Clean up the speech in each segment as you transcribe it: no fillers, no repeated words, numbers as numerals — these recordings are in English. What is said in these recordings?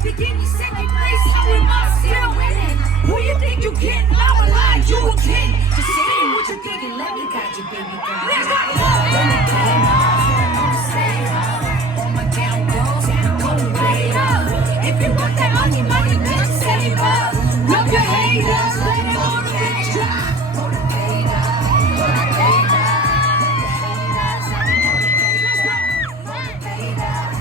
Begin your second place, how am I still winning? Who you think you get? I'm alive, you a king. Just say what you thinking, let me guide you, baby girl. Let's go! When it came off, I'm staying up. All my down girls, I'm going way up. If you want that money, then save up. Love your haters, let it motivate you. Motivate us, motivate us.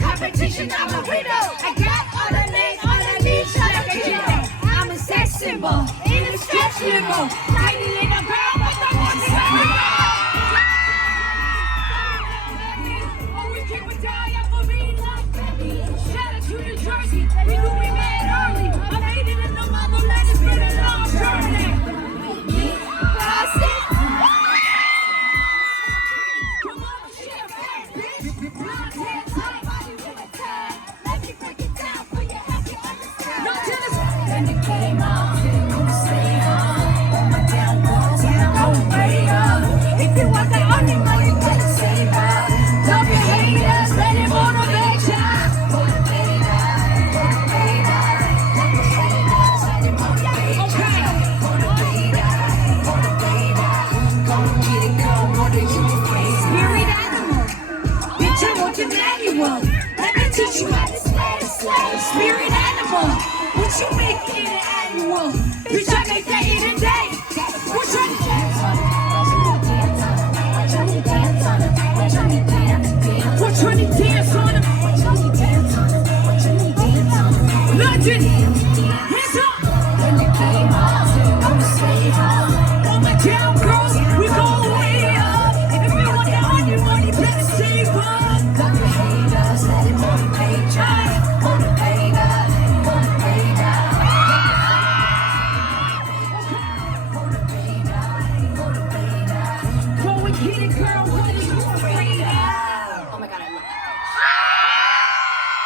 Competition, I'm a winner. I got all the legs, all I need, shut up the ghetto. I'm a sex symbol, in a stretch limo. Tiny in the ground, but the one is oh, we keep a die up for me like baby. Shout out to New Jersey, we knew we met early. I made it in the motherland, it's been a long journey. Let me teach you how to slay. Spirit animal, what you make in an annual?